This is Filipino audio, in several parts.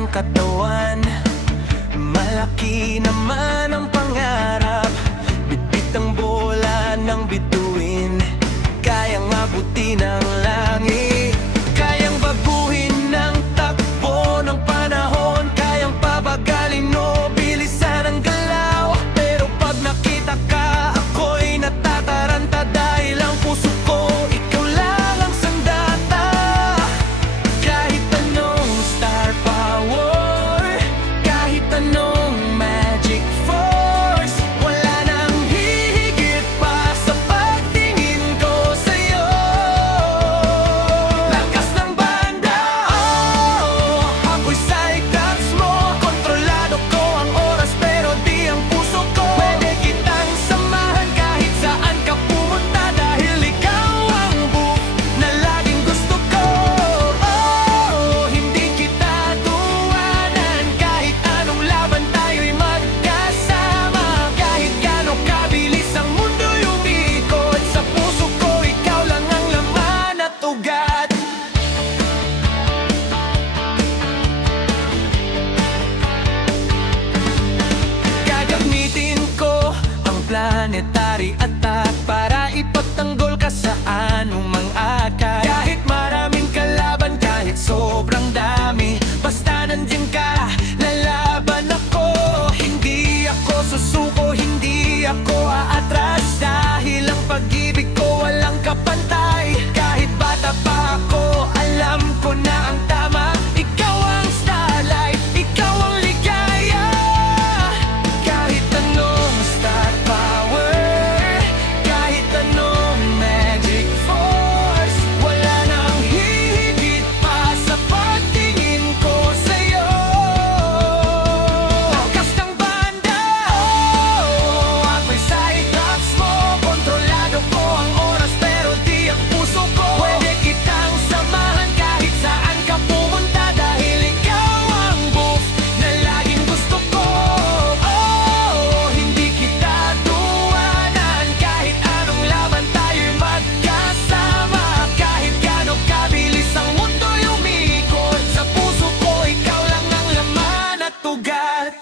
ng katawan. Malaki naman ang pangarap, bitbit ang bola ng bituin, kayang mabuti ng langit. Kayang baguhin ng takbo ng panahon, kayang pabagalin o bilisan ang galaw. Pero pag nakita ka, ako'y natataranta dahil ang puso ko, ikaw lang ang sandata. Kahit anong star power, kahit anong magic force, wala nang hihigit pa sa pagtingin ko sa'yo. Lakas ng banda, oh, ako'y cyclops mo. Kontrolado ko ang oras pero di ang puso ko. Pwede kitang samahan kahit saan ka pumunta, dahil ikaw ang buff na laging gusto ko. Oh, hindi kita tuwanan, kahit anong laban tayo'y magkasama. Kahit gaano kabilis ang mundo'y umikot, sa puso ko ikaw lang ang laman at ugat. Gagamitin ko ang planetary attack para ipagtanggol ka sa anumang akay. Kahit maraming kalaban, kahit sobrang dami, basta nandiyan ka, lalaban ako. Hindi ako susuko, hindi ako aatras, dahil ang pag-ibig ko walang kapantay. Kahit bata pa ako, alam ko na ang tama. Ikaw ang starlight, ikaw ang ligaya. Kahit anong star power, kahit anong magic force, wala nang hihigit pa sa pagtingin ko sa'yo. Lakas ng banda, oh, ako'y cyclops mo. Kontrolado ko ang oras pero di ang puso ko. Pwede kitang samahan kahit saan ka pumunta, dahil ikaw ang buff na laging gusto ko. Oh, hindi kita tuwanan, kahit anong laban tayo'y magkasama. Kahit gaano kabilis ang mundo'y umikot, sa puso ko ikaw lang ang laman at ugat.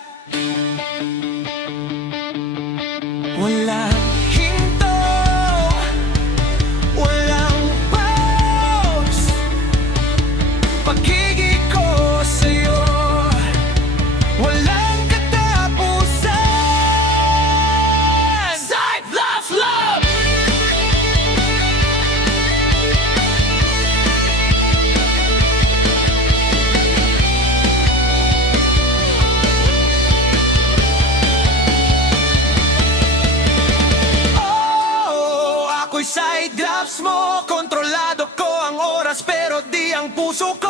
Walang hinto, walang pause, pag-ibig ko sa'yo, walang katapusan. Cyclops Love! Oh, ako'y cyclops mo. Kontrolado ko ang oras pero di ang puso ko.